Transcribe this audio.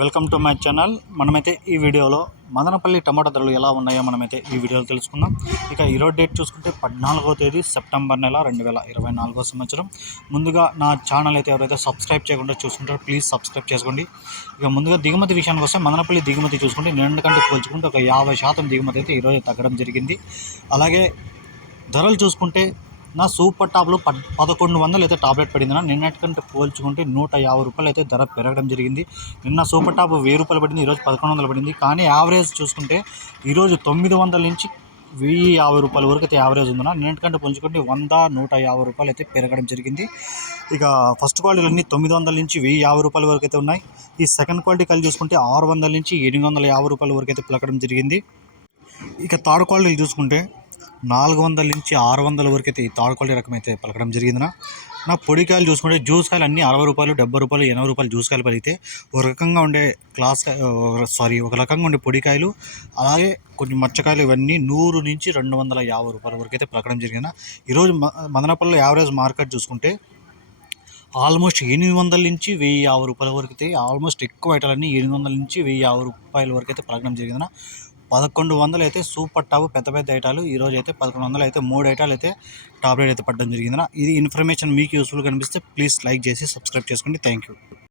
Welcome to my channel. మనమైతే ఈ వీడియోలో మదనపల్లి టమాటా ధరలు ఎలా ఉన్నాయో మనమైతే ఈ వీడియోలో తెలుసుకుందాం. ఇక ఈరోజు డేట్ చూసుకుంటే పద్నాలుగో తేదీ సెప్టెంబర్ నెల రెండు వేల ఇరవై నాలుగో సంవత్సరం. ముందుగా నా ఛానల్ అయితే ఎవరైతే సబ్స్క్రైబ్ చేయకుండా చూసుకుంటారో ప్లీజ్ సబ్స్క్రైబ్ చేసుకోండి. ఇక ముందుగా దిగుమతి విషయానికి వస్తే మదనపల్లి దిగుమతి చూసుకుంటే నిన్న కంటే పోల్చుకుంటే ఒక యాభై శాతం దిగుమతి అయితే ఈరోజు తగ్గడం జరిగింది. అలాగే ధరలు చూసుకుంటే నా సూపర్ టాప్లో పద్ పదకొండు వందలు అయితే టాబ్లెట్ పడింది నిన్నటి నిన్నటికంటే పోల్చుకుంటే నూట యాభై రూపాయలు అయితే ధర పెరగడం జరిగింది. నిన్న సూపర్ టాప్ వెయ్యి రూపాయలు పడింది ఈరోజు పదకొండు వందలు పడింది. కానీ యావరేజ్ చూసుకుంటే ఈరోజు తొమ్మిది వందల నుంచి వెయ్యి యాభై రూపాయల వరకు అయితే యావరేజ్ ఉందన్న. నిన్నటికంటే పోల్చుకుంటే వంద నూట యాభై రూపాయలు అయితే పెరగడం జరిగింది. ఇక ఫస్ట్ క్వాలిటీలన్నీ తొమ్మిది వందల నుంచి వెయ్యి యాభై రూపాయల వరకు అయితే ఉన్నాయి. ఈ సెకండ్ క్వాలిటీ కలిసి చూసుకుంటే ఆరు వందల నుంచి ఎనిమిది వందల యాభై రూపాయల వరకు అయితే పెరగడం జరిగింది. ఇక థర్డ్ క్వాలిటీలు చూసుకుంటే నాలుగు వందల నుంచి ఆరు వందల వరకు అయితే ఈ థర్డ్ క్వాలిటీ రకం అయితే పలకడం జరిగింది నా పొడి పొడికాయలు చూసుకుంటే జ్యూస్ కాయలు అన్నీ అరవై రూపాయలు డెబ్బై రూపాయలు ఎనభై రూపాయలు జ్యూస్ కాయలు పలిగితే ఒక రకంగా ఉండే క్లాస్ సారీ ఒక రకంగా ఉండే పొడికాయలు అలాగే కొన్ని మచ్చకాయలు ఇవన్నీ నూరు నుంచి రెండు వందల యాభై రూపాయల వరకు అయితే పలకడం జరిగింది ఈరోజు మ- మదనపల్లిలో యావరేజ్ మార్కెట్ చూసుకుంటే ఆల్మోస్ట్ ఎనిమిది వందల నుంచి వెయ్యి యాభై రూపాయల వరకు అయితే ఆల్మోస్ట్ ఎక్కువ ఐటాలన్నీ ఎనిమిది వందల నుంచి వెయ్యి యాభై రూపాయల వరకు అయితే పలకడం జరిగింది పదకొండు వందలు అయితే సూపర్ టాప్ పెద్ద పెద్ద ఐటాలు. ఈరోజు అయితే పదకొండు వందలు అయితే మూడు ఐటాలు అయితే టాప్ రేట్ అయితే పడడం జరిగింది. ఇది ఇన్ఫర్మేషన్ మీకు యూస్ఫుల్ కనిపిస్తే ప్లీజ్ లైక్ చేసి సబ్స్క్రైబ్ చేసుకోండి. Thank you